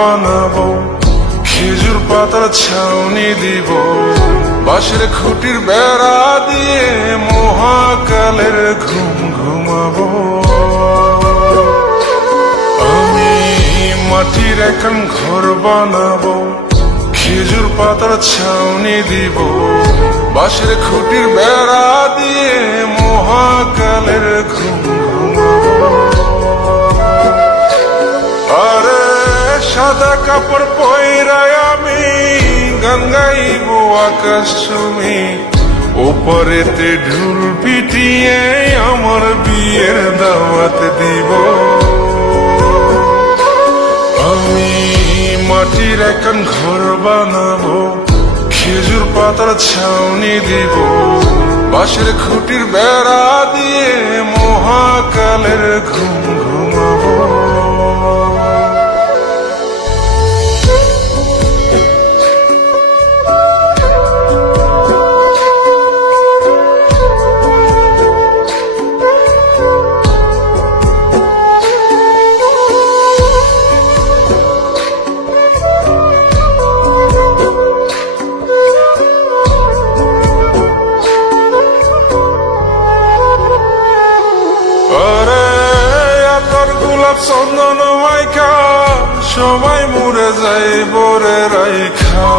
বানাবো, খেজুর পাতার ছাউনি দিব, বাঁশের খুঁটির বেড়া দিয়ে মহাকালের ঘুম ঘুমাবো। আমি মাটির এখন ঘর বানাবো, খেজুর পাতার ছাউনি দিব, বাঁশের খুঁটির বেড়া দিয়ে মহাকালের ঘুম ঘুমাবো। আরে সাদা কাপড় পয়রায় আমি গান গাইব আকাশ চুমি, ওপরেতে ঢুল পিটিয়ে আমার বিয়ের দাওয়াত দিব। আমি মাটির এখন ঘর বানাবো, খেজুর পাতার ছাউনি দিব, বাঁশের খুঁটির বেড়া দিয়ে মহাকালের ঘুম ঘুমাবো। চন্দন মাইকা সবাই মরে যায় বরে রাইখা,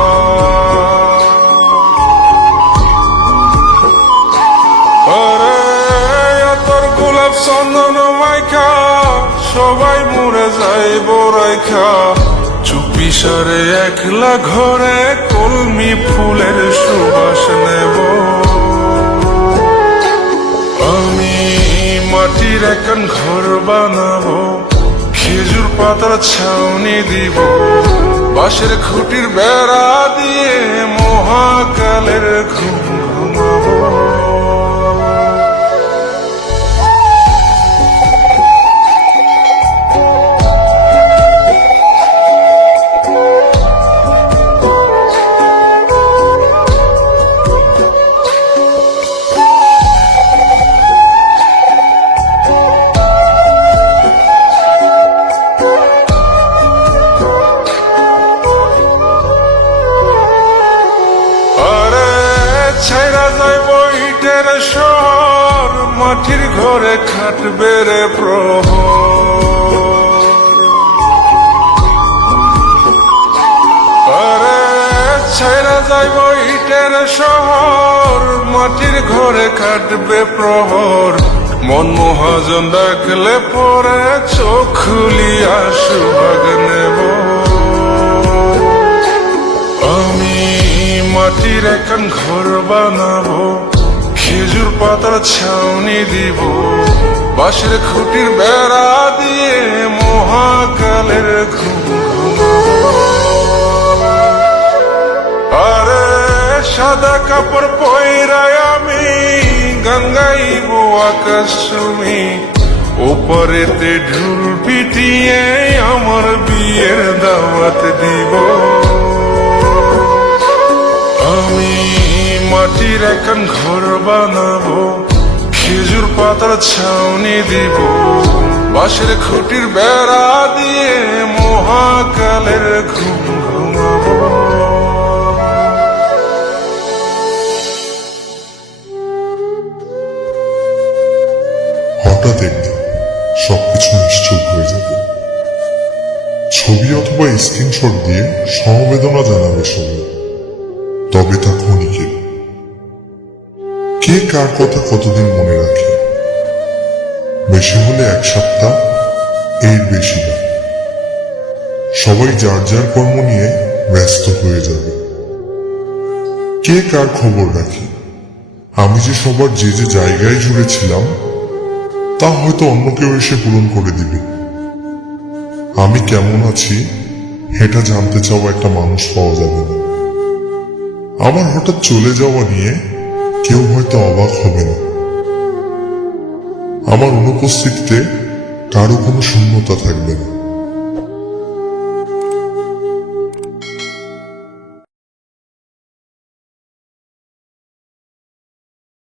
তোর গোলাপ চন্দন মাইকা সবাই মরে যায় বরাইখা, চুপি সারে একলা ঘরে কলমি ফুলের সুবাস নেব। আমি মাটির এখন ঘর বানাবো, খেজুর পাতার ছাউনি দিব, বাঁশের খুঁটির বেড়া দিয়ে মহাকালের ঘুম ঘুমাবো। শহর মাটির ঘরে খাটবে রে প্রহর, আরে ছাইরা যাইব ইটের শহর, মাটির ঘরে খাটবে প্রহর, মন মহাজন ডাকলে পরে চোখ খুলিয়া সুভাগ নেব। আমি মাটির এখন ঘর বানাবো, খেজুর পাতার ছাউনি দিব, বাঁশের খুঁটির বেড়া দিয়ে মহাকালের ঘুম ঘুমাবো। আরে সাদা কাপড় পয়রায় আমি গান গাইব আকাশ চুমি, ওপরেতে ঢুল পিটিয়ে আমার বিয়ের দাওয়াত দিব। আমি মাটির এখন ঘর বানাবো, খেজুর পাতার ছাউনি দিব, বাঁশের খুঁটির বেড়া দিয়ে মহাকালের ঘুম ঘুমাবো। হঠাৎ একদিন সবকিছু নিশ্চুপ হয়ে যাবে, ছবি অথবা স্ক্রিনশট দিয়ে সমবেদনা জানাবে সবাই, তবে তা ক্ষণিকের। কে কার কথা কতদিন মনে রাখে, বেশি হলে এক সপ্তাহ, এর বেশি না। সবাই যার যার কর্ম নিয়ে ব্যস্ত হয়ে যাবে। কে কার খবর রাখে, আমি যে সবার যে যে জায়গায় জুড়েছিলাম তা হয়তো অন্য কেউ এসে পূরণ করে দিবে। আমি কেমন আছি এটা জানতে চাওয়া একটা মানুষ পাওয়া যাবে না। আমার হঠাৎ চলে যাওয়া নিয়ে কেউ হয়তো অবাক হবে না। আমার অনুপস্থিতিতে কারো কোনো শূন্যতা থাকবে না।